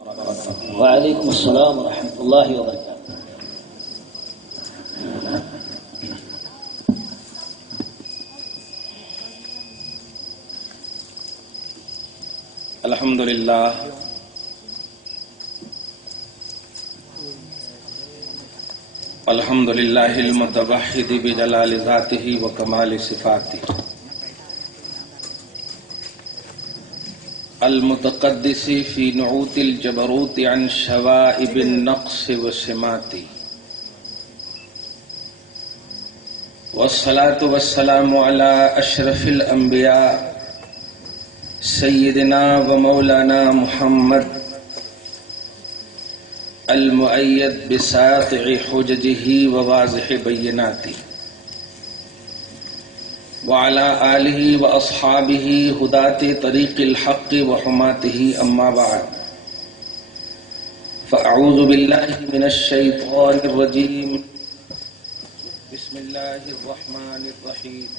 وعلیکم السلام ورحمۃ اللہ وبرکاتہ۔ الحمد للہ الحمد للہ المتوحد بجلال ذاتہ وکمال صفاتہ، المتقدس فی نعوت الجبروت عن شوائب النقص والسمات، والصلاة والسلام علی اشرف الانبیاء سیدنا و مولانا محمد المؤید بساطع حججہ و واضح بیناتہ، وعلى آلہ واصحابہ ہداة طریق الحق وحماتہ، اما بعد فاعوذ باللہ من الشیطان الرجیم، بسم اللہ الرحمن الرحیم۔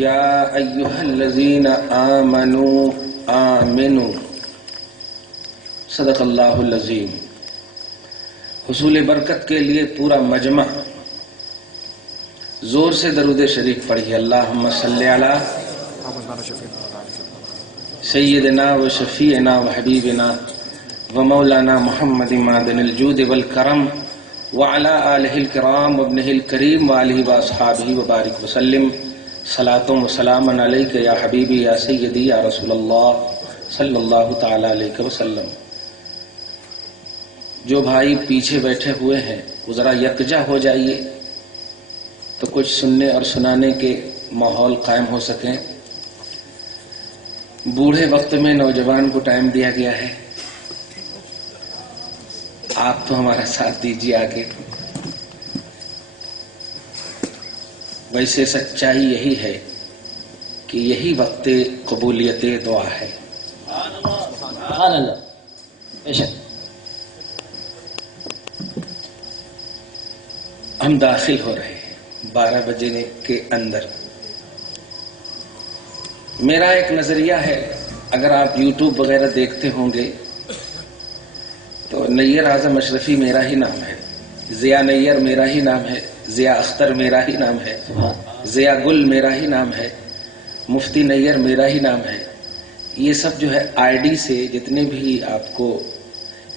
یا ایہا الذین آمنوا آمنوا، صدق اللہ العظیم۔ حصول برکت کے لیے پورا مجمع زور سے درود شریف پڑھیے۔ اللہم صلی علی سیدنا و شفیعنا و حبیبنا و مولانا محمد معدن الجود والکرم وعلی آلہ الکرام وابنہ الکریم وآلہ واصحابہ وبارک وسلم، صلاۃ و سلام علیک یا حبیبی یا سیدی یا رسول اللہ صلی اللہ تعالی علیہ وسلم۔ جو بھائی پیچھے بیٹھے ہوئے ہیں وہ ذرا یکجا ہو جائیے تو کچھ سننے اور سنانے کے ماحول قائم ہو سکیں۔ بوڑھے وقت میں نوجوان کو ٹائم دیا گیا ہے، آپ تو ہمارا ساتھ دیجیے آگے۔ ویسے سچائی یہی ہے کہ یہی وقت قبولیت دعا ہے۔ سبحان اللہ، بے شک۔ ہم داخل ہو رہے ہیں 12 بجے کے اندر۔ میرا ایک نظریہ ہے، اگر آپ یوٹیوب وغیرہ دیکھتے ہوں گے تو نیر اعظم اشرفی میرا ہی نام ہے، ضیاء نیر میرا ہی نام ہے، ضیاء اختر میرا ہی نام ہے، ضیاء گل میرا ہی نام ہے، مفتی نیر میرا ہی نام ہے۔ یہ سب جو ہے آئی ڈی سے جتنے بھی آپ کو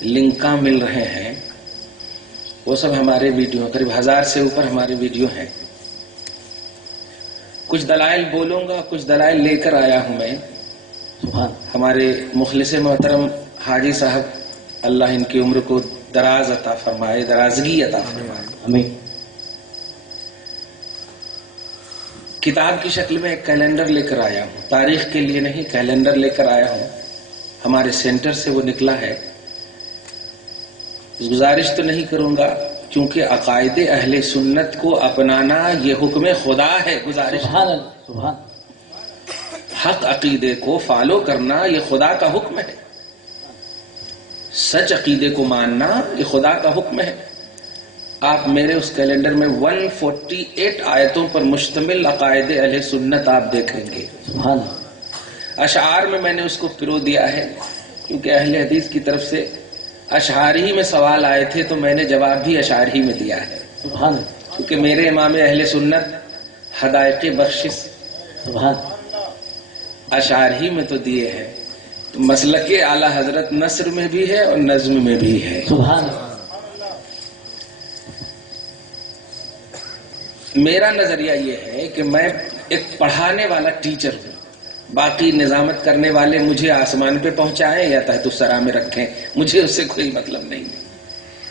لنکاں مل رہے ہیں وہ سب ہمارے ویڈیو، قریب 1000 سے اوپر ہمارے ویڈیو ہیں۔ کچھ دلائل بولوں گا، کچھ دلائل لے کر آیا ہوں میں۔ ہمارے مخلص محترم حاجی صاحب، اللہ ان کی عمر کو دراز عطا فرمائے، درازگی عطا فرمائے، آمین۔ کتاب کی شکل میں ایک کیلنڈر لے کر آیا ہوں، تاریخ کے لیے نہیں، کیلنڈر لے کر آیا ہوں، ہمارے سینٹر سے وہ نکلا ہے۔ گزارش تو نہیں کروں گا کیونکہ عقائد اہل سنت کو اپنانا یہ حکم خدا ہے، گزارش۔ سبحان اللہ، سبحان۔ حق عقیدے کو فالو کرنا یہ خدا کا حکم ہے، سچ عقیدے کو ماننا یہ خدا کا حکم ہے۔ آپ میرے اس کیلنڈر میں 148 آیتوں پر مشتمل عقائد اہل سنت آپ دیکھیں گے۔ سبحان اللہ۔ اشعار میں میں نے اس کو پرو دیا ہے کیونکہ اہل حدیث کی طرف سے اشعار ہی میں سوال آئے تھے تو میں نے جواب بھی اشعار ہی میں دیا ہے، سبحان اللہ، کیونکہ میرے امام اہل سنت ہدایت بخشش سبحان اشعار ہی میں تو دیے ہیں۔ تو مسلک اعلی حضرت نثر میں بھی ہے اور نظم میں بھی ہے۔ سبحان اللہ۔ میرا نظریہ یہ ہے کہ میں ایک پڑھانے والا ٹیچر ہوں، باقی نظامت کرنے والے مجھے آسمان پہ پہنچائیں یا تحت الثری میں رکھیں، مجھے اس سے کوئی مطلب نہیں ہے۔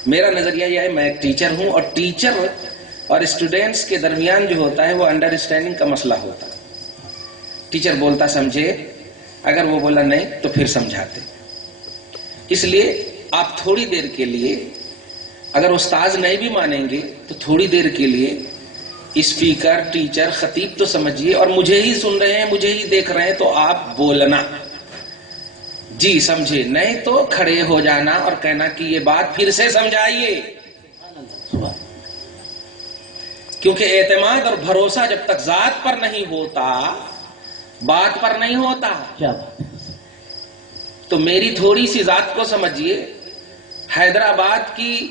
میرا نظریہ یہ ہے، میں ایک ٹیچر ہوں اور ٹیچر اور اسٹوڈینٹس کے درمیان جو ہوتا ہے وہ انڈرسٹینڈنگ کا مسئلہ ہوتا ہے۔ ٹیچر بولتا سمجھے، اگر وہ بولا نہیں تو پھر سمجھاتے۔ اس لیے آپ تھوڑی دیر کے لیے، اگر استاذ نہیں بھی مانیں گے تو تھوڑی دیر کے لیے اسپیکر، ٹیچر، خطیب تو سمجھیے، اور مجھے ہی سن رہے ہیں، مجھے ہی دیکھ رہے ہیں تو آپ بولنا جی سمجھے، نہیں تو کھڑے ہو جانا اور کہنا کہ یہ بات پھر سے سمجھائیے۔ کیونکہ اعتماد اور بھروسہ جب تک ذات پر نہیں ہوتا بات پر نہیں ہوتا. کیا بات ہے. تو میری تھوڑی سی ذات کو سمجھیے. حیدرآباد کی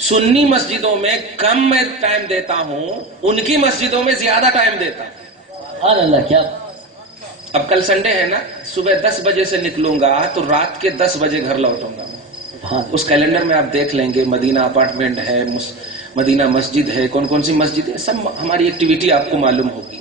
سنی مسجدوں میں کم میں ٹائم دیتا ہوں, ان کی مسجدوں میں زیادہ ٹائم دیتا ہوں. سبحان اللہ. کیا بات. اب کل سنڈے ہے نا, صبح 10 بجے سے نکلوں گا تو رات کے 10 بجے گھر لوٹوں گا. سبحان اس کیلنڈر میں آپ دیکھ لیں گے, مدینہ اپارٹمنٹ ہے, مدینہ مسجد ہے, کون کون سی مسجد ہے, سب ہماری ایکٹیویٹی آپ کو معلوم ہوگی.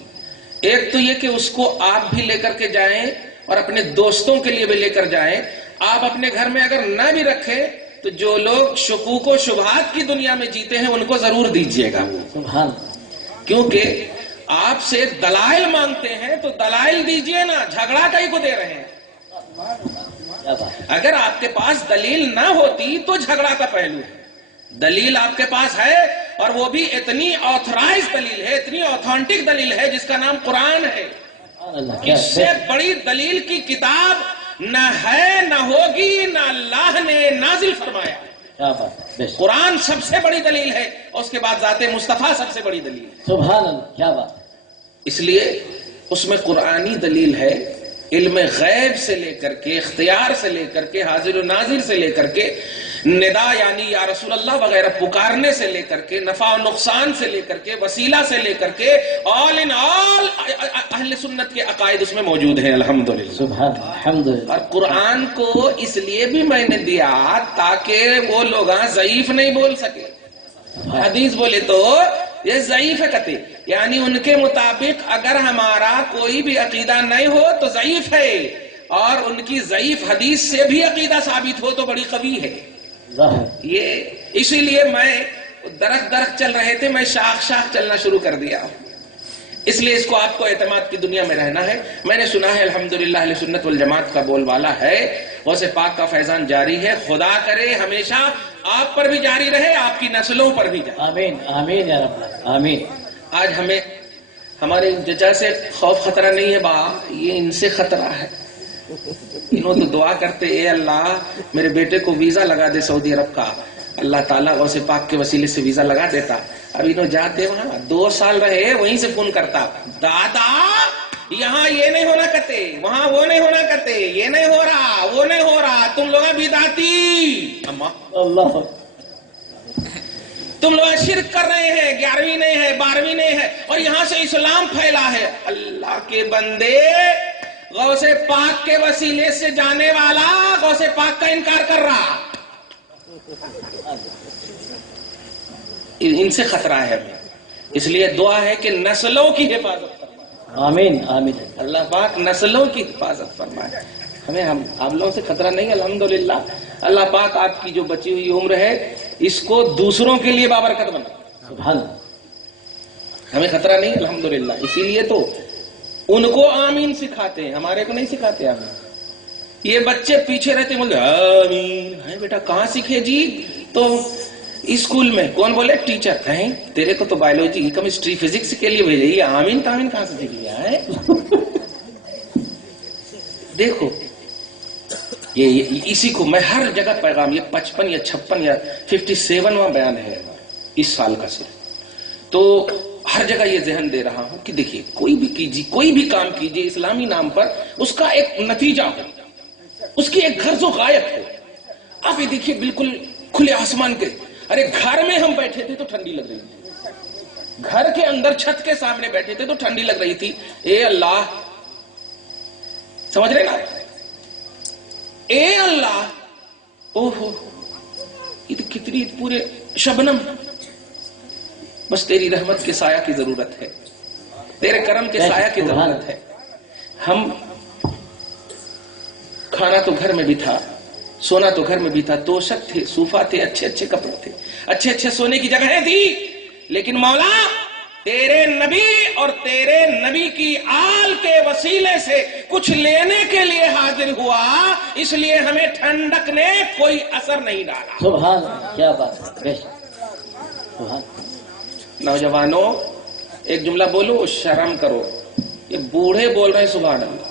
ایک تو یہ کہ اس کو آپ بھی لے کر کے جائیں اور اپنے دوستوں کے لیے بھی لے کر جائیں. آپ اپنے گھر میں اگر نہ بھی رکھیں تو جو لوگ شکوک و شبہات کی دنیا میں جیتے ہیں ان کو ضرور دیجیے گا. سبحان. کیونکہ آپ سے دلائل مانگتے ہیں تو دلائل دیجیے نا, جھگڑا کہیں کو دے رہے ہیں. کیا بات. اگر آپ کے پاس دلیل نہ ہوتی تو جھگڑا کا پہلو ہے. دلیل آپ کے پاس ہے اور وہ بھی اتنی آتھرائز دلیل ہے, اتنی آتھینٹک دلیل ہے جس کا نام قرآن ہے. سبحان اللہ. کیا اس سے بڑی دلیل کی کتاب نہ ہے, نہ ہوگی, نہ اللہ نے نازل فرمایا. کیا بات ہے. قرآن سب سے بڑی دلیل ہے اور اس کے بعد ذات مصطفیٰ سب سے بڑی دلیل ہے. سبحان اللہ. کیا بات. اس لیے اس میں قرآنی دلیل ہے. علم غیب سے لے کر کے, اختیار سے لے کر کے, حاضر و ناظر سے لے کر کے, ندا یعنی یا رسول اللہ وغیرہ پکارنے سے لے کر کے, نفع و نقصان سے لے کر کے, وسیلہ سے لے کر کے, آل ان آل اہل سنت کے عقائد اس میں موجود ہیں الحمدللہ. سبحان اللہ. الحمدللہ. اور قرآن کو اس لیے بھی میں نے دیا تاکہ وہ لوگ ضعیف نہیں بول سکے. حدیث بولے تو یہ ضعیف ہے کہتے, یعنی ان کے مطابق اگر ہمارا کوئی بھی عقیدہ نہیں ہو تو ضعیف ہے, اور ان کی ضعیف حدیث سے بھی عقیدہ ثابت ہو تو بڑی قوی ہے. یہ اسی لیے میں درخت چل رہے تھے, میں شاخ چلنا شروع کر دیا. اس لیے اس کو آپ کو اعتماد کی دنیا میں رہنا ہے. میں نے سنا ہے الحمدللہ اہل سنت والجماعت کا بول والا ہے, غوث پاک کا فیضان جاری ہے. خدا کرے ہمیشہ آپ پر بھی جاری رہے, آپ کی نسلوں پر بھی جاری. آمین آمین یا رب. آمین. آج ہمیں ہمارے چچا سے خوف خطرہ نہیں ہے با, یہ ان سے خطرہ ہے. انہوں تو دعا کرتے, اے اللہ میرے بیٹے کو ویزا لگا دے سعودی عرب کا. اللہ تعالیٰ غوث پاک کے وسیلے سے ویزا لگا دیتا. اب انہوں جاتے وہاں 2 سال رہے, وہیں سے فون کرتا, دادا یہاں یہ نہیں ہونا کرتے, وہاں وہ نہیں ہونا کرتے, یہ نہیں ہو رہا, وہ نہیں ہو رہا, تم لوگ بدعتی, اللہ تم لوگ شرک کر رہے ہیں, 11ویں نہیں ہے, 12ویں نہیں ہے, اور یہاں سے اسلام پھیلا ہے. اللہ کے بندے, غوث پاک کے وسیلے سے جانے والا غوث پاک کا انکار کر رہا. ان سے خطرہ ہے ہمیں. اس لیے دعا ہے کہ نسلوں کی حفاظت فرمائے. آمین آمین. اللہ پاک نسلوں کی حفاظت فرمائے. ہمیں آپ لوگوں سے خطرہ نہیں الحمدللہ. اللہ پاک آپ کی جو بچی ہوئی عمر ہے اس کو دوسروں کے لیے بابرکت بنا. سبحان اللہ. ہمیں خطرہ نہیں الحمدللہ. اسی لیے تو ان کو آمین سکھاتے ہیں, ہمارے کو نہیں سکھاتے آمین. یہ بچے پیچھے رہتے بولتے آمین. ہے بیٹا کہاں سیکھے جی؟ تو اسکول میں. کون بولے؟ ٹیچر. ہیں تیرے کو تو بایولوجی کیمسٹری فزکس کے لیے بھیجے, یہ آمین تامین کہاں سے سیکھ لیا ہے؟ دیکھو یہ اسی کو میں ہر جگہ پیغام, یہ 55 یا 56 یا 57واں بیان ہے اس سال کا صرف, تو ہر جگہ یہ ذہن دے رہا ہوں کہ دیکھیے کوئی بھی کیجیے, کوئی بھی کام کیجیے اسلامی نام پر, اس کا ایک نتیجہ ہو, اس کی ایک غرض و غایت ہو. آپ یہ دیکھیے بالکل کھلے آسمان کے, ارے گھر میں ہم بیٹھے تھے تو ٹھنڈی لگ رہی تھی, گھر کے اندر چھت کے سامنے بیٹھے تھے تو ٹھنڈی لگ رہی تھی. اے اللہ, سمجھ رہے نا, اے اللہ, اوہو یہ تو کتنی پورے شبنم, بس تیری رحمت کے سایہ کی ضرورت ہے, تیرے کرم کے سایہ کی ضرورت ہے. ہم کھانا تو گھر میں بھی تھا, سونا تو گھر میں بھی تھا, توشک تھے, صوفہ تھے, اچھے اچھے کپڑے تھے, اچھے اچھے سونے کی جگہیں تھی, لیکن مولا تیرے نبی اور تیرے نبی کی آل کے وسیلے سے کچھ لینے کے لیے حاضر ہوا, اس لیے ہمیں ٹھنڈک نے کوئی اثر نہیں ڈالا. سبحان اللہ. کیا بات ہے. بے شک. سبحان. نوجوانوں ایک جملہ بولو, شرم کرو. یہ بوڑھے بول رہے ہیں سبحان اللہ.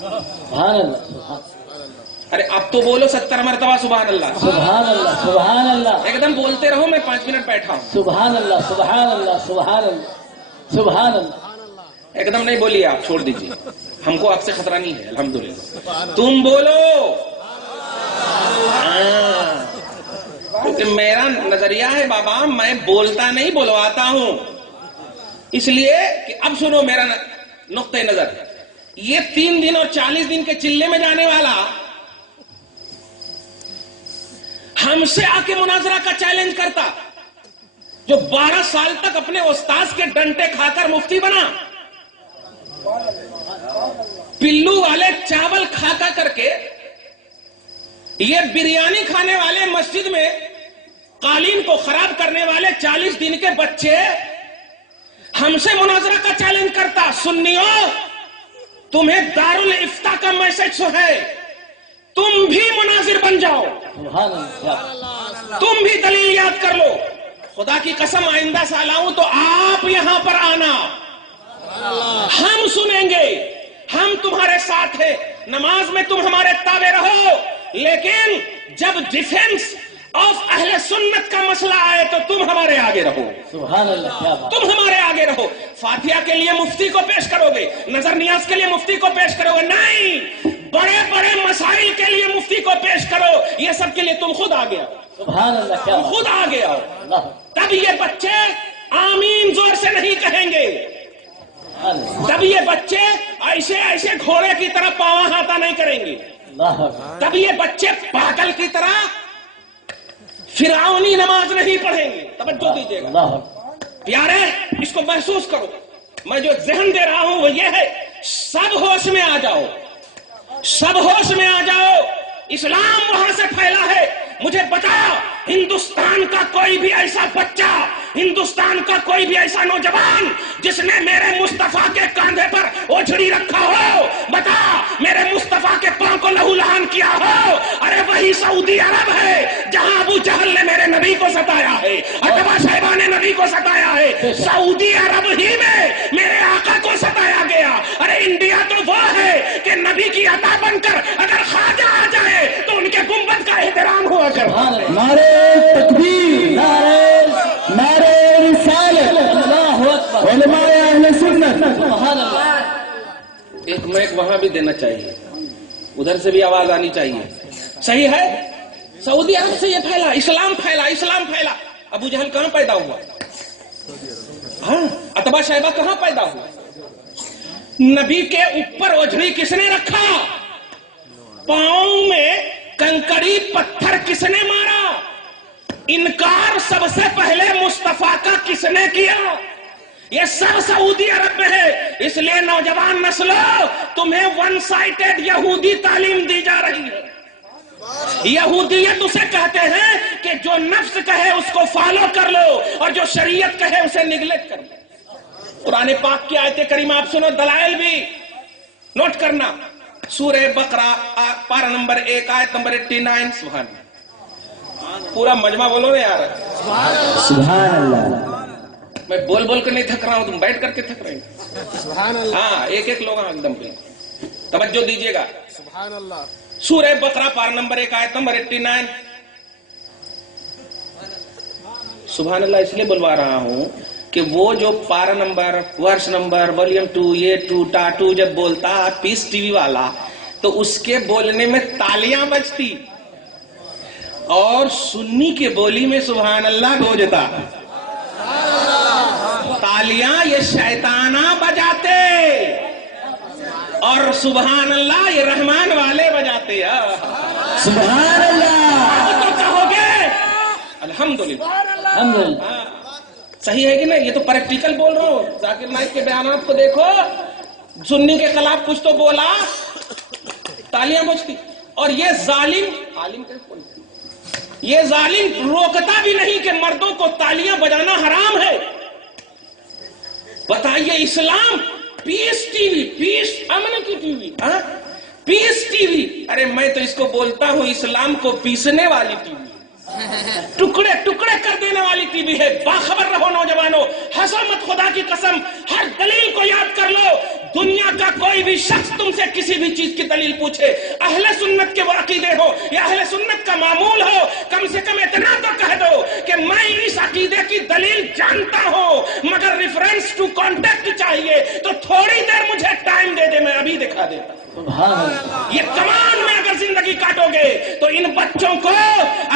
سبحان اللہ. سبحان. ارے اب تو بولو 70 مرتبہ سبحان اللہ. سبحان اللہ سبحان اللہ ایک دم بولتے رہو, میں 5 منٹ بیٹھا ہوں. سبحان اللہ سبحان اللہ سبحان اللہ سبحان اللہ. ایک دم نہیں بولیے آپ, چھوڑ دیجیے, ہم کو آپ سے خطرہ نہیں ہے الحمدللہ. تم بولو. کیونکہ میرا نظریہ ہے بابا, میں بولتا نہیں بلواتا ہوں. اس لیے کہ اب سنو میرا نقطۂ نظر. یہ 3 دن اور 40 دن کے چلے میں جانے والا ہم سے آ کے مناظرہ کا چیلنج کرتا, جو 12 سال تک اپنے استاذ کے ڈنٹے کھا کر مفتی بنا, پلو والے چاول کھا کر کے, یہ بریانی کھانے والے مسجد میں قالین کو خراب کرنے والے 40 دن کے بچے ہم سے مناظرہ کا چیلنج کرتا. سنیو, تمہیں دارالافتا کا میسج ہے, تم بھی مناظر بن جاؤ, سبحان اللہ. تم بھی دلیل یاد کر لو. خدا کی قسم آئندہ سال آؤں تو آپ یہاں پر آنا, ہم سنیں گے, ہم تمہارے ساتھ ہیں. نماز میں تم ہمارے تابع رہو, لیکن جب ڈیفنس آف اہل سنت کا مسئلہ آئے تو تم ہمارے آگے رہو. سبحان اللہ. کیا بات. تم ہمارے آگے رہو. فاتحہ کے لیے مفتی کو پیش کرو گے, نظر نیاز کے لیے مفتی کو پیش کرو گے, نہیں, بڑے بڑے مسائل کے لیے مفتی کو پیش کرو. یہ سب کے لیے تم خود آگے آؤ. سبحان اللہ. کیا تم بات. خود آگے آؤ. اللہ. تب یہ بچے آمین زور سے نہیں کہیں گے. سبحان اللہ. تب یہ بچے ایسے ایسے گھوڑے کی طرح پاواں ہاتھا نہیں کریں گے. اللہ. تب یہ بچے پاگل کی طرح فرعونی نماز نہیں پڑھیں گے. توجہ دیجیے گا اللہ. پیارے, اس کو محسوس کرو. میں جو ذہن دے رہا ہوں وہ یہ ہے, سب ہوش میں آ جاؤ, سب ہوش میں آ جاؤ. اسلام وہاں سے پھیلا ہے. مجھے بتا, ہندوستان کا کوئی بھی ایسا بچہ, ہندوستان کا کوئی بھی ایسا نوجوان جس نے میرے مصطفیٰ کے کاندھے پر اوجھڑی رکھا ہو, بتا, میرے مصطفیٰ کے پاؤں کو لہو لہان کیا ہو. ارے وہی سعودی عرب ہے جہاں ابو جہل نے میرے نبی کو ستایا ہے, عتبہ شیبہ نے نبی کو ستایا ہے. سعودی عرب ہی میں میرے آقا کو ستایا گیا. ارے انڈیا تو وہ ہے کہ نبی کی عطا بن کر اگر خواجہ آ جائے تو ان کے گنبد کا احترام ہوا کر. نعرے تکبیر, نعرے رسالت, اللہ اکبر. علماء اہل سنت. سبحان اللہ. ایک مائک وہاں بھی دینا چاہیے, ادھر سے بھی آواز آنی چاہیے. صحیح ہے, سعودی عرب سے یہ پھیلا, اسلام پھیلا, اسلام پھیلا. ابو جہل کہاں پیدا ہوا؟ ہاں, عتبہ شیبہ کہاں پیدا ہوا؟ نبی کے اوپر اوجھڑی کس نے رکھا؟ پاؤں میں کنکڑی پتھر کس نے مارا؟ انکار سب سے پہلے مصطفیٰ کا کس نے کیا؟ یہ سب سعودی عرب میں ہے. اس لیے نوجوان نسلوں, تمہیں ون سائٹڈ یہودی تعلیم دی جا رہی ہے. یہودیت اسے کہتے ہیں کہ جو نفس کہے اس کو فالو کر لو, اور جو شریعت کہے اسے نگلیکٹ کر لو. قرآن پاک کی آیت کریمہ آپ سنو, دلائل بھی نوٹ کرنا. سورہ بقرہ پارہ نمبر 1 آیت نمبر 89. سبحان اللہ. پورا مجمع بولو نا یار. سبحان اللہ. میں بول بول کر نہیں تھک رہا ہوں, تم بیٹھ کر کے تھک رہے ہیں. ہاں, ایک ایک لوگ ایک دم پہ توجہ دیجیے گا. سبحان اللہ. سورہ بقرہ پارہ نمبر 1 آیت نمبر 89. سبحان اللہ اس لیے بلوا رہا ہوں کہ وہ جو پارہ نمبر, ورس نمبر, والیوم 2, یہ 2 ٹا 2 جب بولتا پیس ٹی وی والا, تو اس کے بولنے میں تالیاں بجتی, اور سنی کے بولی میں سبحان اللہ گونجتا. تالیاں یہ شیطانہ بجاتے, اور سبحان اللہ یہ رحمان والے بجاتے. سبحان اللہ. تو کہو گے الحمدللہ. الحمدللہ. صحیح ہے کہ نہیں؟ یہ تو پریکٹیکل بول رہا ہوں. ذاکر نائک کے بیانات کو دیکھو, سنی کے خلاف کچھ تو بولا, تالیاں بجتی. اور یہ ظالم, عالم کیسے بولتے, یہ ظالم روکتا بھی نہیں کہ مردوں کو تالیاں بجانا حرام ہے. بتائیے, اسلام پیس ٹی وی, پیس امن کی ٹی وی, پیس ٹی وی. ارے میں تو اس کو بولتا ہوں اسلام کو پیسنے والی ٹی وی. ٹکڑے ٹکڑے کر دینے والی ٹی وی ہے. باخبر رہو نوجوانوں, ہنسو مت, خدا کی قسم ہر دلیل کو یاد کر لو. دنیا کا کوئی بھی شخص تم سے کسی بھی چیز کی دلیل پوچھے, اہل سنت کے وہ عقیدے ہو یا اہل سنت کا معمول ہو, کم سے کم اتنا تو کہہ دو کہ میں اس عقیدے کی دلیل جانتا ہوں, مگر ریفرنس ٹو کانٹیکٹ چاہیے تو تھوڑی دیر مجھے ٹائم دے دے, میں ابھی دکھا دیتا. یہ کمان میں اگر زندگی کاٹو گے تو ان بچوں کو,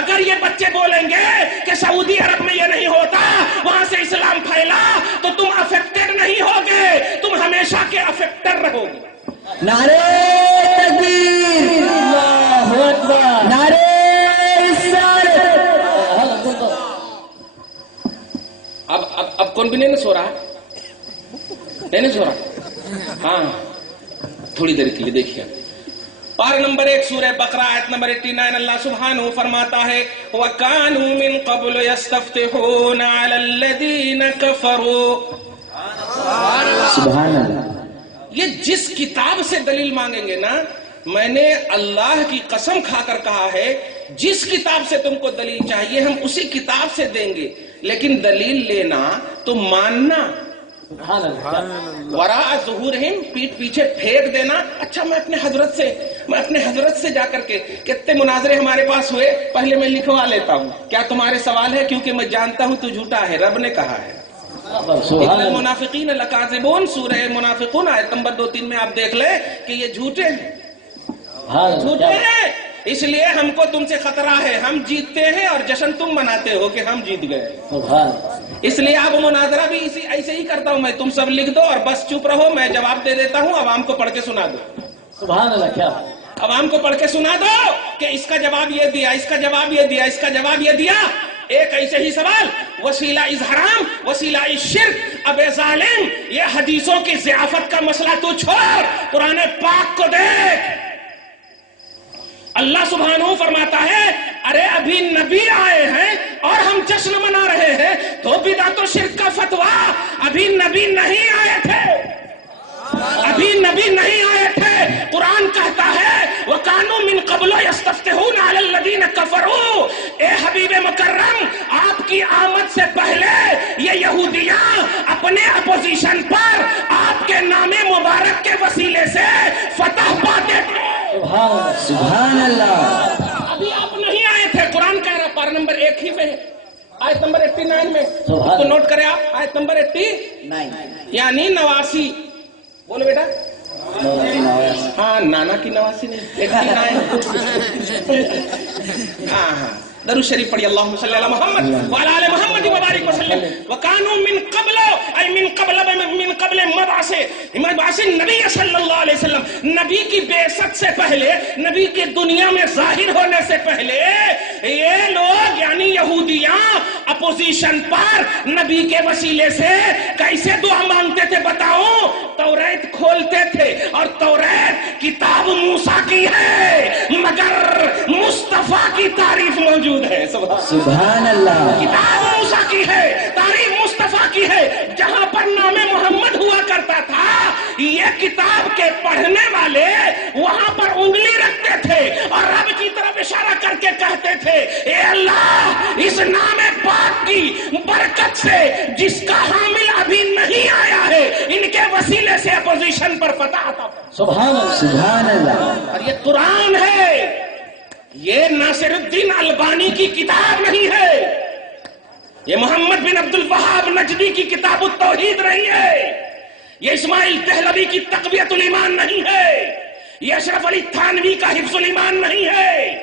اگر یہ بچے بولیں گے کہ سعودی عرب میں یہ نہیں ہوتا, وہاں سے اسلام پھیلا, تو تم افیکٹڈ نہیں ہوگے, تم ہمیشہ کے افیکٹر رہو گے. نعرے تکبیر, اللہ اکبر, نعرے رسالت. اب کون بھی نہیں سو رہا, نہیں سو رہا. ہاں تھوڑی دیر کے لیے دیکھیے پارہ نمبر 1 سورہ بقرہ آیت نمبر 89. اللہ سبحانہ فرماتا ہے وَكَانُوا مِن قَبْلُ يَسْتَفْتِحُونَ عَلَى الَّذِينَ كَفَرُوا. سبحان اللہ. یہ جس کتاب سے دلیل مانگیں گے نا, میں نے اللہ کی قسم کھا کر کہا ہے, جس کتاب سے تم کو دلیل چاہیے ہم اسی کتاب سے دیں گے, لیکن دلیل لینا تو ماننا. وراء ظہورہم, پیٹ پیچھے پھینک دینا. اچھا میں اپنے حضرت سے جا کر کے, کتنے مناظرے ہمارے پاس ہوئے, پہلے میں لکھوا لیتا ہوں, کیا تمہارے سوال ہے, کیونکہ میں جانتا ہوں تو جھوٹا ہے, رب نے کہا ہے. المنافقین لکاذبون, سورہ منافقون آیت نمبر 2-3 میں آپ دیکھ لیں کہ یہ جھوٹے ہیں, جھوٹے ہیں. اس لیے ہم کو تم سے خطرہ ہے, ہم جیتتے ہیں اور جشن تم مناتے ہو کہ ہم جیت گئے. اس لیے اب مناظرہ بھی ایسے ہی کرتا ہوں میں, تم سب لکھ دو اور بس چپ رہو, میں جواب دے دیتا ہوں, عوام کو پڑھ کے سنا دو. سبحان اللہ. کیا عوام کو پڑھ کے سنا دو کہ اس کا جواب یہ دیا, اس کا جواب یہ دیا, اس کا جواب یہ دیا. ایک ایسے ہی سوال, وسیلہ از حرام, وسیلہ از شرک. اب اے ظالم, یہ حدیثوں کی ضیافت کا مسئلہ تو چھوڑ, قرآن پاک کو دیکھ. اللہ سبحانہ فرماتا ہے ارے ابھی نبی آئے ہیں اور ہم جشن منا رہے ہیں, تو بدعت و شرک کا فتویٰ. ابھی نبی نہیں آئے تھے, ابھی نبی نہیں آئے تھے. قرآن کہتا ہے وَكَانُوا مِن قَبْلُ يَسْتَفْتِحُونَ عَلَى الَّذِينَ كَفَرُوا. اے حبیب مکرم, آپ کی آمد سے پہلے یہ یہودیاں اپنے اپوزیشن پر آپ کے نام مبارک کے وسیلے سے فتح پاتے تھے. سبحان اللہ. ابھی آپ نہیں آئے تھے. قرآن کہہ رہا پارہ نمبر 1 ہی میں, آیت نمبر 89 میں. تو نوٹ کریں آپ, آیت نمبر 89 یعنی 89. بولو بیٹا. ہاں نانا کی نواسی نہیں, 89. ہاں درود شریف پڑھی, اللہم صلی علی محمد وعلی آل محمد وبارک وسلم. وکانوا من قبل, ای من قبل مبعث نبی صلی اللہ علیہ وسلم, نبی کی بعثت سے پہلے, نبی کی دنیا میں ظاہر ہونے سے پہلے یہ لوگ یعنی یہودیاں اپوزیشن پر نبی کے وسیلے سے کیسے دعا مانگتے تھے بتاؤ. توریت کھولتے تھے اور توریت کتاب موسیٰ کی ہے, مگر مصطفیٰ کی تعریف موجود ہے. سبحان اللہ. کتاب موسیٰ کی ہے, تعریف مصطفیٰ کی ہے. جہاں پر نام محمد ہوا کرتا تھا, یہ کتاب کے پڑھنے والے وہاں پر انگلی رکھتے تھے اور رب کی طرف اشارہ کر کے کہتے تھے اے اللہ, اس نام پاک کی برکت سے جس کا حامل ابھی نہیں آیا ہے, ان کے وسیلے سے اپوزیشن پر فتح آتا. سبحان اللہ. سبحان اللہ. اور یہ قرآن ہے, یہ ناصر الدین البانی کی کتاب نہیں ہے, یہ محمد بن عبد الوہاب نجدی کی کتاب التوحید نہیں ہے, یہ اسماعیل دہلوی کی تقویت الایمان نہیں ہے, یہ اشرف علی تھانوی کا حفظ الایمان نہیں ہے,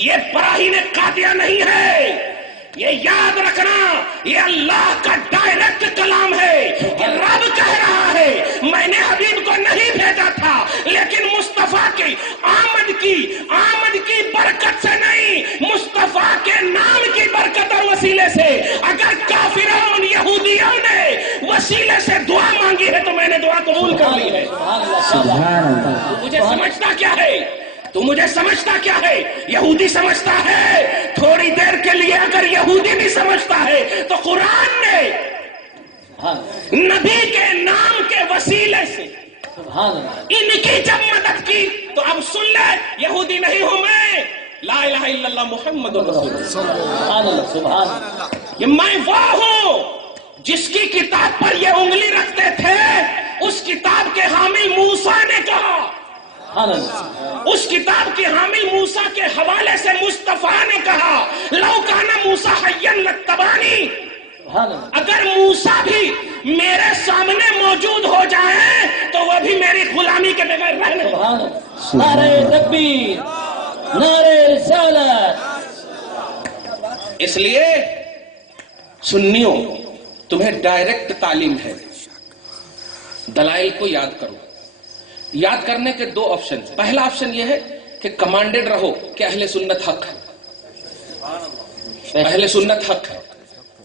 یہ براہین قاطعہ نہیں ہے. یہ یاد رکھنا, یہ اللہ کا ڈائریکٹ کلام ہے. کہ رب کہہ رہا ہے میں نے حبیب کو نہیں بھیجا تھا, لیکن مصطفیٰ کی آمد کی برکت سے نہیں, مصطفیٰ کے نام کی برکت اور وسیلے سے. اگر کافروں یہودیوں نے وسیلے سے دعا مانگی ہے تو میں نے دعا قبول کر لی ہے. سبحان اللہ. مجھے سمجھتا کیا ہے, تو مجھے سمجھتا کیا ہے, یہودی سمجھتا ہے. تھوڑی دیر کے لیے اگر یہودی بھی سمجھتا ہے تو قرآن نے نبی کے نام کے وسیلے سے ان کی جب مدد کی تو اب سن لے, یہودی نہیں ہوں میں, لا الہ الا اللہ محمد رسول اللہ. سبحان اللہ سبحان اللہ. یہ میں وہ ہوں جس کی کتاب پر یہ انگلی رکھتے تھے، اس کتاب کے حامل موسیٰ نے کہا، سبحان اللہ. اس کتاب کے حامل موسیٰ کے حوالے سے مصطفیٰ نے کہا لو کان موسیٰ حیا لاتبعنی، سبحان اللہ. اگر موسیٰ بھی میرے سامنے موجود ہو جائے تو وہ بھی میری غلامی کے بغیر رہ نہیں. سبحان اللہ. نعرہ تکبیر، نعرہ رسالت. اس لیے سنیوں تمہیں ڈائریکٹ تعلیم ہے، دلائل کو یاد کرو. یاد کرنے کے دو آپشن. پہلا آپشن یہ ہے کہ کمانڈڈ رہو کہ اہل سنت حق ہے، اہل سنت حق ہے،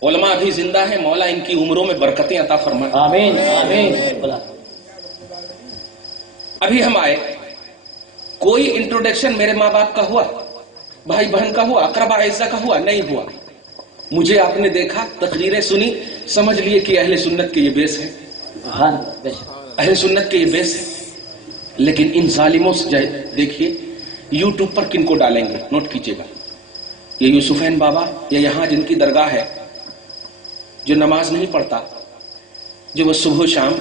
علماء بھی زندہ ہیں، مولا ان کی عمروں میں برکتیں عطا فرمائے. آمین آمین. ابھی ہم آئے، کوئی انٹروڈکشن میرے ماں باپ کا ہوا، بھائی بہن کا ہوا، اقربا اعزا کا ہوا؟ نہیں ہوا. مجھے آپ نے دیکھا، تقریریں سنی، سمجھ لیے کہ اہل سنت کے یہ بیس ہے، سبحان اللہ. اہل سنت کے یہ بیس ہے. لیکن ان ظالموں سے دیکھیے یوٹیوب پر کن کو ڈالیں گے، نوٹ کیجئے گا. یہ یوسفین بابا یا یہاں جن کی درگاہ ہے، جو نماز نہیں پڑھتا، جو وہ صبح و شام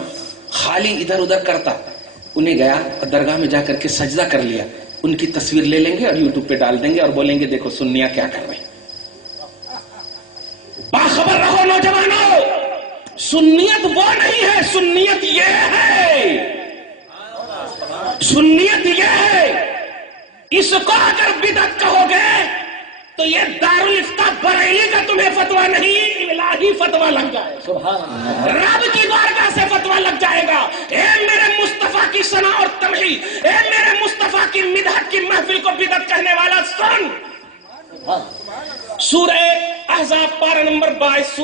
خالی ادھر ادھر کرتا، انہیں گیا اور درگاہ میں جا کر کے سجدہ کر لیا، ان کی تصویر لے لیں گے اور یوٹیوب پہ ڈال دیں گے اور بولیں گے دیکھو سنیاں کیا کر رہے ہیں. باخبر رہو نوجوانوں، سنیت وہ نہیں ہے، سنیت یہ ہے، سنیت یہ ہے. اس کو اگر بدعت کہو گے تو یہ دارالافتاء بریلی کا تمہیں فتویٰ نہیں، الہی فتویٰ لگ جائے. سبحان اللہ. رب کی بارگاہ سے فتویٰ لگ جائے گا. اے میرے مصطفیٰ کی ثنا اور تمجید، اے میرے مصطفیٰ کی مدحت کی محفل کو بدعت کہنے والا سن. سورہ احزاب پارہ نمبر 22،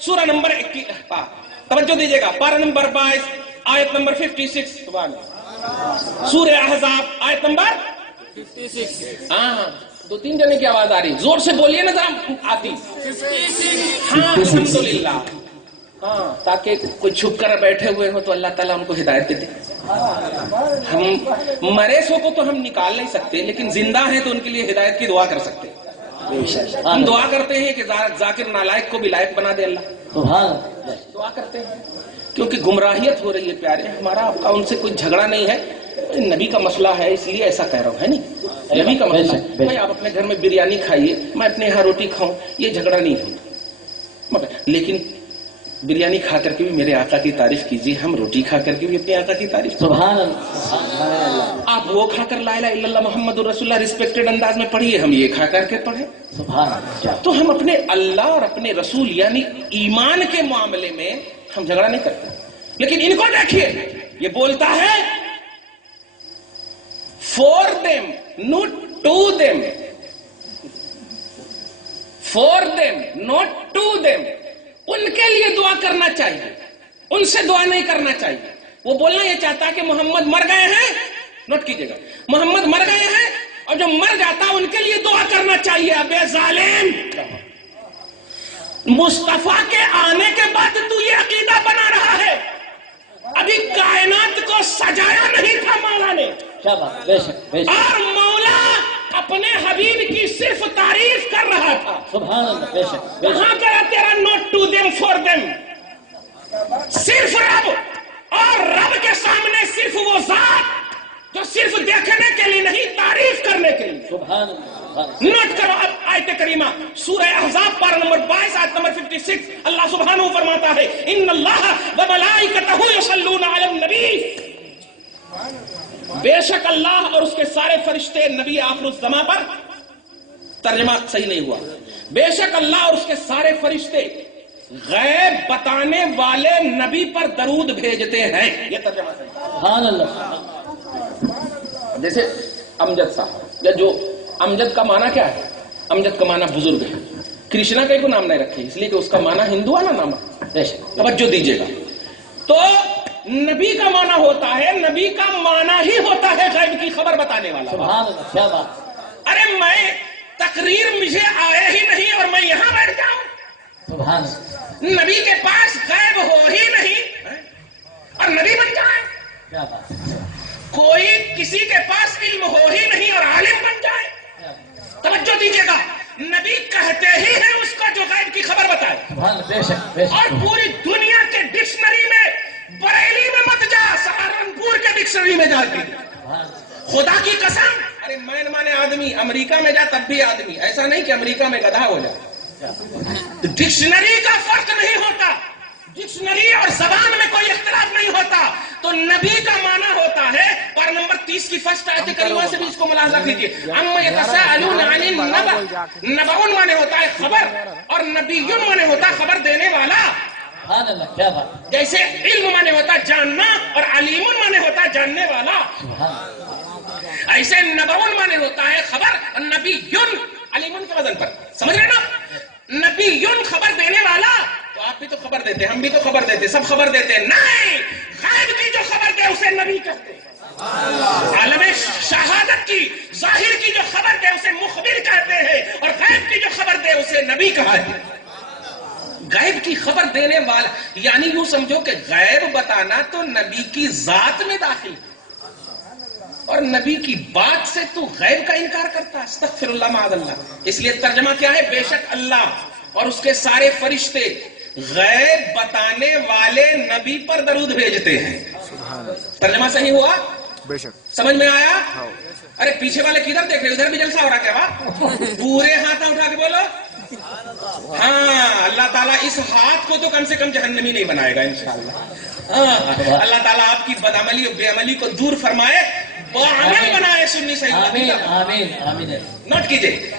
سورہ نمبر 21، توجہ دیجیے گا، پارہ نمبر 22 آیت نمبر 56. سبحان اللہ. سورہ احزاب آیت نمبر 56. ہاں، دو تین جنے کی آواز آ رہی، زور سے بولیے نا ذرا. آتی؟ ہاں الحمدللہ. ہاں، تاکہ کوئی چھپ کر بیٹھے ہوئے ہو تو اللہ تعالیٰ ان کو ہدایت دے دے. ہم مرے سو کو تو ہم نکال نہیں سکتے، لیکن زندہ ہیں تو ان کے لیے ہدایت کی دعا کر سکتے. ہم دعا کرتے ہیں کہ ذاکر نالائق کو بھی لائق بنا دے اللہ. سبحان اللہ. دعا کرتے ہیں کیونکہ گمراہیت ہو رہی ہے پیارے. ہمارا آپ کا ان سے کوئی جھگڑا نہیں ہے، نبی کا مسئلہ ہے اس لیے ایسا کہہ رہا ہوں، ہے نہیں؟ نبی کا مسئلہ ہے. بھائی آپ اپنے گھر میں بریانی کھائیے، میں اپنے یہاں روٹی کھاؤں، یہ جھگڑا نہیں ہے. لیکن بریانی کھا کر کے بھی میرے آقا کی تعریف کیجیے، ہم روٹی کھا کر کے بھی اپنے آقا کی تعریف. سبحان اللہ. آپ وہ کھا کر لا الہ الا اللہ محمد رسول اللہ ریسپیکٹڈ انداز میں پڑھیے، ہم یہ کھا کر کے پڑھیں. سبحان اللہ. تو ہم اپنے اللہ اور اپنے رسول یعنی ایمان کے معاملے میں ہم جھگڑا نہیں کرتے. لیکن ان کو دیکھیے، یہ بولتا ہے for them not to them, for them not to them. ان کے لیے دعا کرنا چاہیے، ان سے دعا نہیں کرنا چاہیے. وہ بولنا یہ چاہتا ہے کہ محمد مر گئے ہیں، نوٹ کیجئے گا، محمد مر گئے ہیں اور جو مر جاتا ان کے لیے دعا کرنا چاہیے. ابے ظالم، مصطفیٰ کے آنے کے بعد تو یہ عقیدہ بنا رہا ہے، ابھی کائنات کو سجایا نہیں تھا مولا نے. کیا بات. بے شک بے شک. اور مولا اپنے حبیب کی صرف تعریف کر رہا تھا. سبحان اللہ. بے شک بے شک. کہاں کرا تیرا not to them for them? صرف رب، اور رب کے سامنے صرف وہ ذات جو صرف دیکھنے کے لیے نہیں، تعریف کرنے کے لیے. سبحان اللہ. نوٹ کرو اب آیت کریمہ سورہ احزاب پارہ نمبر 22 آیت نمبر 56. اللہ سبحانہ فرماتا ہے ان اللہ وملائکتہ یصلون علی النبی، بے شک اللہ اور اس کے سارے فرشتے نبی آخر الزماں پر. ترجمہ صحیح نہیں ہوا. بے شک اللہ اور اس کے سارے فرشتے غیب بتانے والے نبی پر درود بھیجتے ہیں. یہ ترجمہ صحیح. سبحان اللہ. جیسے امجد صاحب، یا جو امجد کا معنی کیا ہے؟ امجد کا معنی بزرگ ہے. کرشنا کا کو نام نہیں رکھے اس لیے کہ اس کا معنی ہندو ہے نا نام. توجہ دیجیے گا. تو نبی کا معنی ہوتا ہے، نبی کا معنی ہی ہوتا ہے غیب کی خبر بتانے والا. سبحان اللہ. کیا بات. ارے میں تقریر مجھے آئے ہی نہیں اور میں یہاں بیٹھ جاؤں. سبحان اللہ. نبی کے پاس غیب ہو ہی نہیں اور نبی بن جائے. کیا بات. کوئی کسی کے پاس علم ہو ہی نہیں اور عالم بن جائے. بے شک بے اور شک پوری دنیا کے ڈکشنری میں بریلی میں مت جا، سہارنپور کے ڈکشنری میں جا کے خدا کی قسم. ارے مین مانے آدمی امریکہ میں جا تب بھی آدمی، ایسا نہیں کہ امریکہ میں گدھا ہو جائے. ڈکشنری کا فرق نہیں ہوتا، ڈکشنری اور زبان میں کوئی اختلاف نہیں ہوتا. تو نبی کا معنی ہوتا ہے، اور نمبر 30 کی فرسٹ آیت کریمہ سے بھی اس کو ملاحظہ کیجیے. اما یتساءلون عن النبأ، نبأ معنی ہوتا ہے خبر، اور نبی معنی ہوتا ہے خبر دینے والا. سبحان اللہ، کیا بات. جیسے علم معنی ہوتا ہے جاننا، اور علیم معنی ہوتا ہے جاننے والا. ایسے نبأ معنی ہوتا ہے خبر، اور نبی علیم کے وزن پر. سمجھ رہے نا؟ نبی خبر دینے والا. تو آپ بھی تو خبر دیتے، ہم بھی تو خبر دیتے، سب خبر دیتے. نہیں، غیب کی جو خبر دے اسے نبی کہتے ہیں. عالم شہادت کی، ظاہر کی جو خبر دے اسے مخبر کہتے ہیں، اور غیب کی جو خبر دے اسے نبی کہا ہے. غیب کی خبر دینے والا، یعنی یوں سمجھو کہ غیب بتانا تو نبی کی ذات میں داخل ہے، اور نبی کی بات سے تو غیب کا انکار کرتا ہے. استغفر اللہ معاذ اللہ. اس لیے ترجمہ کیا ہے؟ بے شک اللہ اور اس کے سارے فرشتے غیب بتانے والے نبی پر درود بھیجتے ہیں. ترجمہ صحیح ہوا؟ بے شک. سمجھ میں آیا؟ ارے پیچھے والے کدھر دیکھ رہے؟ ادھر بھی جلسہ ہو رہا کیا؟ پورے ہاتھ اٹھا کے بولو. ہاں، اللہ تعالیٰ اس ہاتھ کو تو کم سے کم جہنمی نہیں بنائے گا انشاءاللہ. اللہ تعالیٰ آپ کی بدعملی اور بے عملی کو دور فرمائے، باعمل بنائے. سنی صحیح آمین آمین آمین. نوٹ کیجئے.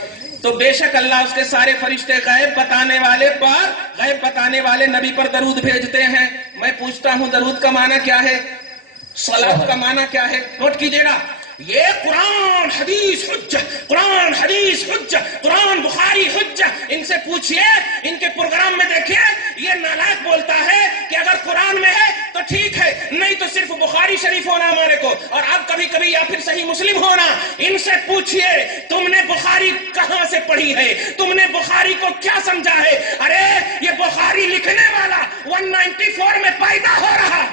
تو بے شک اللہ اس کے سارے فرشتے غیب بتانے والے پر، غیب بتانے والے نبی پر درود بھیجتے ہیں. میں پوچھتا ہوں درود کا معنی کیا ہے؟ صلاۃ کا معنی کیا ہے؟ نوٹ کیجئے گا. یہ قرآن حدیث حجت، قرآن حدیث حجت، قرآن بخاری حجت. ان سے پوچھئے، ان کے پروگرام میں دیکھیے، یہ نالائق بولتا ہے کہ اگر قرآن میں ہے تو ٹھیک ہے، نہیں تو صرف بخاری شریف ہونا ہمارے کو، اور اب کبھی کبھی یا پھر صحیح مسلم ہونا. ان سے پوچھئے تم نے بخاری کہاں سے پڑھی ہے، تم نے بخاری کو کیا سمجھا ہے؟ ارے یہ بخاری لکھنے والا 194 میں پیدا ہو رہا ہے.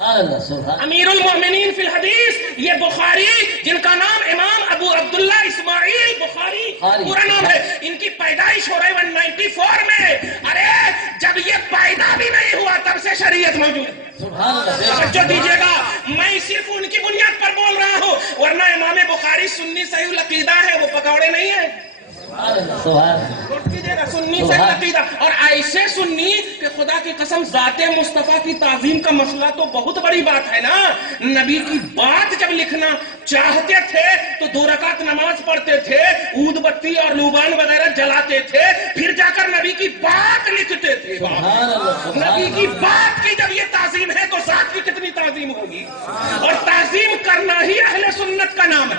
امیر المومنین فی الحدیث، یہ بخاری جن کا نام امام ابو عبداللہ اسماعیل بخاری پورا نام ہے، ان کی پیدائش ہو رہی 194 میں. ارے جب یہ پیدا بھی نہیں ہوا تب سے شریعت موجود ہے. توجہ دیجیے گا، میں صرف ان کی بنیاد پر بول رہا ہوں، ورنہ امام بخاری سنی صحیح العقیدہ ہے، وہ پکوڑے نہیں ہیں. سنی سے عقیدہ، اور ایسے سنی کہ خدا کی قسم ذات مصطفیٰ کی تعظیم کا مسئلہ تو بہت بڑی بات ہے نا. نبی کی بات جب لکھنا چاہتے تھے تو 2 رکعت نماز پڑھتے تھے، عود بتی اور لوبان وغیرہ جلاتے تھے، پھر جا کر نبی کی بات لکھتے تھے. نبی کی بات کی جب یہ تعظیم ہے تو ذات کی کتنی تعظیم ہوگی. اور تعظیم کرنا ہی اہل سنت کا نام ہے.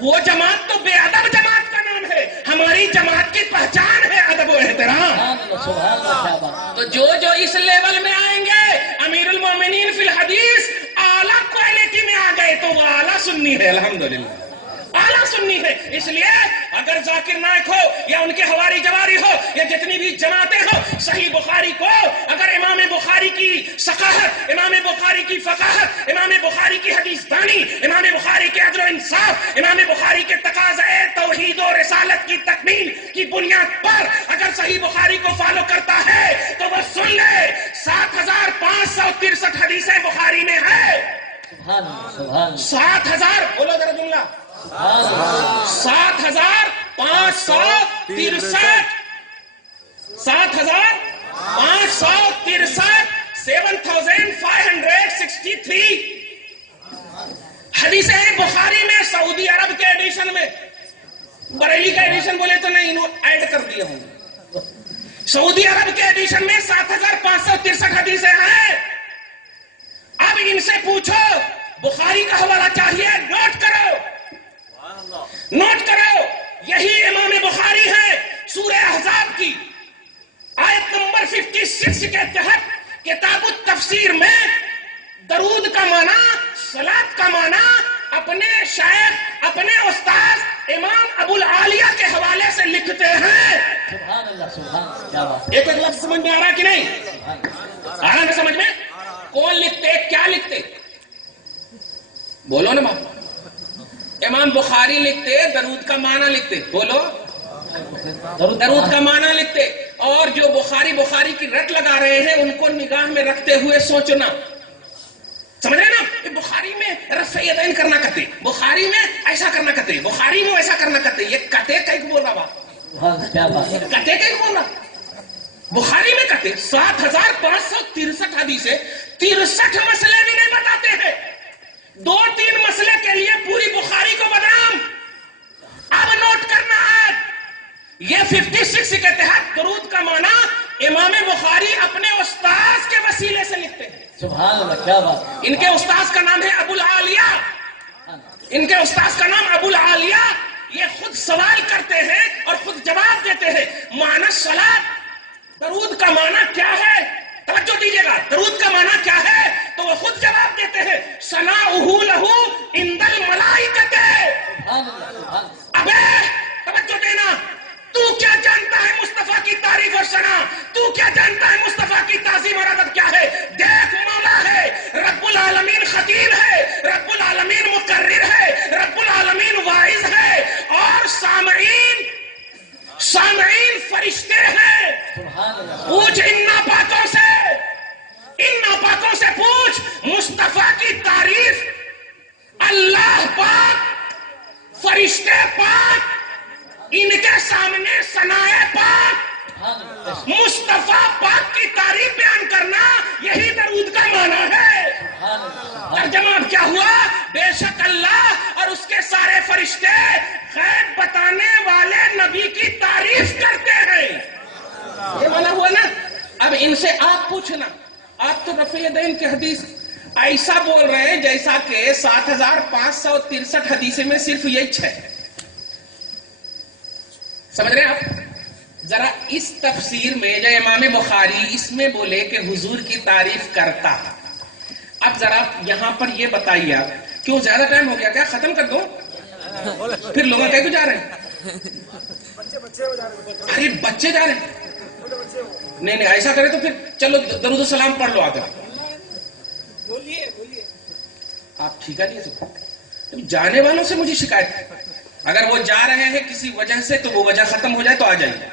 وہ جماعت تو بے ادب جماعت کا نام ہے، ہماری جماعت کی پہچان ہے ادب و احترام. تو جو اس لیول میں آئیں گے، امیر المومنین فی الحدیث اعلیٰ کوالٹی میں آ گئے تو وہ اعلیٰ سنی ہے. الحمدللہ اعلیٰ سنی ہے. اس لیے اگر ذاکر نائک ہو یا ان کے حواری جواری ہو یا جتنی بھی جماعتیں ہو، صحیح بخاری کو اگر امام بخاری کی ثقافت، امام بخاری کی فقاہت، امام بخاری کی حدیث دانی، امام بخاری کے عدل و انصاف، امام بخاری کے تقاضۂ توحید و رسالت کی تکمیل کی بنیاد پر اگر صحیح بخاری کو فالو کرتا ہے تو وہ سن لے 7563 حدیثیں بخاری میں ہے. 7000 بولو ذرا جملہ. 7563 7563 حدیثیں بخاری میں. سعودی عرب کے ایڈیشن میں، بریلی کا ایڈیشن بولے تو نہیں، انہوں ایڈ کر دیا ہوں. سعودی عرب کے ایڈیشن میں 7563 حدیثیں ہیں. اب ان سے پوچھو بخاری کا حوالہ چاہیے، نوٹ کرو، نوٹ کرو. یہی امام بخاری ہے. سورہ احزاب کی آیت نمبر 56 کے تحت کتاب التفسیر میں درود کا معنی، صلاۃ کا معنی اپنے شیخ، اپنے استاد امام ابو العالیہ کے حوالے سے لکھتے ہیں. سبحان اللہ سبحان اللہ. ایک لفظ سمجھ میں آ رہا کہ نہیں؟ آ رہا نا سمجھ میں؟ کون لکھتے، کیا لکھتے؟ بولو نا ماں. امام بخاری لکھتے، درود کا معنی لکھتے. بولو. درود کا معنی لکھتے. اور جو بخاری کی رٹ لگا رہے ہیں ان کو نگاہ میں رکھتے ہوئے سوچنا. سمجھ رہے نا؟ بخاری میں رفع یدین کرنا کہتے, بخاری میں ایسا کرنا کہتے, بخاری میں ویسا کرنا کہتے. یہ کہتے کہیں بول رہا باپ, کہتے کہیں بول رہا. بخاری میں کہتے 7563 حدیثیں, 63 مسئلے بھی نہیں بتاتے ہیں. 2-3 مسئلے کے لیے پوری بخاری کو بدنام. اب نوٹ کرنا ہے, یہ 56 کے تحت درود کا معنی امام بخاری اپنے استاذ کے وسیلے سے لکھتے ہیں. سبحان اللہ, کیا بات. ان کے استاذ کا نام ہے ابو العالیہ, ان کے استاذ کا نام ابو العالیہ. یہ خود سوال کرتے ہیں اور خود جواب دیتے ہیں. معنی صلاۃ, درود کا معنی کیا ہے؟ توجہ دیجیے گا, درود کا معنی کیا ہے؟ تو وہ خود جواب دیتے ہیں ثناؤہ لہ عند الملائکۃ. ابے توجہ دینا, تو کیا جانتا ہے مصطفیٰ کی تعریف اور ثنا؟ تو کیا جانتا ہے مصطفیٰ کی تعظیم اور ادب کیا ہے؟ دیکھ, مولا ہے, رب العالمین خطیر ہے, رب العالمین مقرر ہے, رب العالمین واعظ ہے, اور سامعین فرشتے ہیں. پوچھ ان ناپاکوں سے, ان ناپاکوں سے پوچھ مصطفیٰ کی تعریف اللہ پاک, فرشتے پاک, ان کے سامنے ثنائے پاک, مصطفیٰ پاک کی تعریف بیان کرنا, یہی درود کا معنی ہے. ترجمہ کیا ہوا؟ بے شک اللہ اور اس کے سارے فرشتے غیب بتانے والے نبی کی تعریف کرتے ہیں. یہ معنی ہوا نا. اب ان سے آپ پوچھنا, آپ تو رفع یدین کی حدیث ایسا بول رہے ہیں جیسا کہ 7563 حدیثیں میں صرف یہی 6. سمجھ رہے ہیں آپ؟ ذرا اس تفسیر میں جو امام بخاری اس میں بولے کہ حضور کی تعریف کرتا. اب ذرا یہاں پر یہ بتائیے آپ, کیوں زیادہ ٹائم ہو گیا کیا؟ ختم کر دو, پھر لوگ کہہ کو جا رہے ہیں. ارے بچے جا رہے ہیں. نہیں ایسا کرے تو پھر چلو درود و سلام پڑھ لو آ کر. آپ ٹھیک ہے نہیں, جانے والوں سے مجھے شکایت ہے. اگر وہ جا رہے ہیں کسی وجہ سے تو وہ وجہ ختم ہو جائے تو آ جائیے.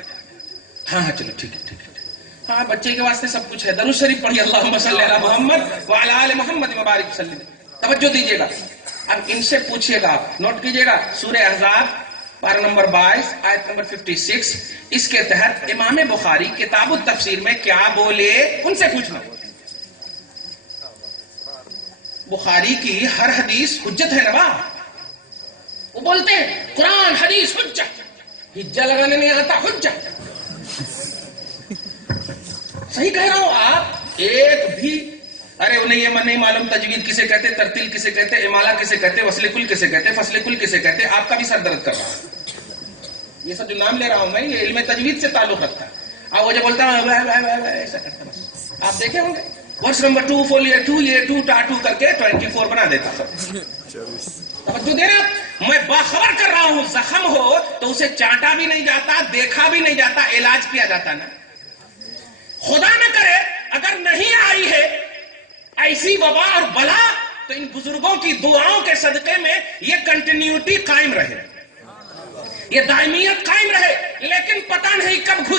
ہاں چلو ٹھیک ہے. ہاں بچے کے واسطے سب کچھ ہے. درود شریف پڑھیے, اللہم صلی علی محمد وعلی آل محمد وبارک وسلم. توجہ دیجیے گا. اب ان سے پوچھیے گا, آپ نوٹ کیجیے گا, سورہ احزاب پارہ نمبر 22 آیت نمبر 56, اس کے تحت امام بخاری کتاب التفسیر میں کیا بولے, ان سے پوچھنا. بخاری کی ہر حدیث حجت ہے نا. وہ بولتے ہیں قرآن حدیث حجت, حجہ لگانے نہیں آتا, حجت. صحیح کہہ رہا ہوں. آپ ایک بھی, ارے انہیں یہ نہیں معلوم تجوید کسے کہتے, ترتیل کسے کہتے, امالہ کسے کہتے, وصل کل کسے کہتے, فصل کل کسے کہتے, آپ کا بھی سر درد کر رہا ہے. یہ سب جو نام لے رہا ہوں میں, یہ علم تجوید سے تعلق رکھتا ہے. اب وہ جو بولتا ہے ایسا کرتا ہے, آپ دیکھے ہوں گے ورس نمبر 2 فولیا 2 یہ 2 2 کر کے 24 بنا دیتا سب. توجہ دے رہا, میں باخبر کر رہا ہوں. زخم ہو تو اسے چاٹا بھی نہیں جاتا, دیکھا بھی نہیں جاتا, علاج کیا جاتا نا. خدا نہ کرے اگر نہیں آئی ہے ایسی وبا اور بلا, تو ان بزرگوں کی دعاؤں کے صدقے میں یہ کنٹینیوٹی قائم رہے, یہ دائمیت قائم رہے. لیکن پتہ نہیں کب گھس